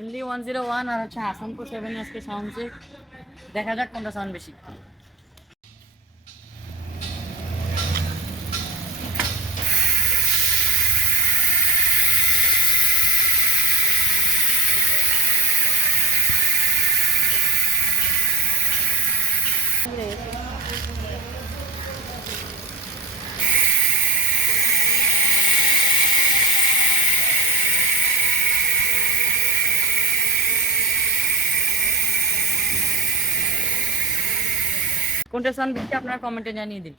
এনলি 101 আর হচ্ছে হাসান প্রো 7 আজকে sound check. দেখা যাক কোনটা সাউন্ড বেশি। কোনটা সাউন্ড বেশি আপনারা কমেন্টে জানিয়ে দিন।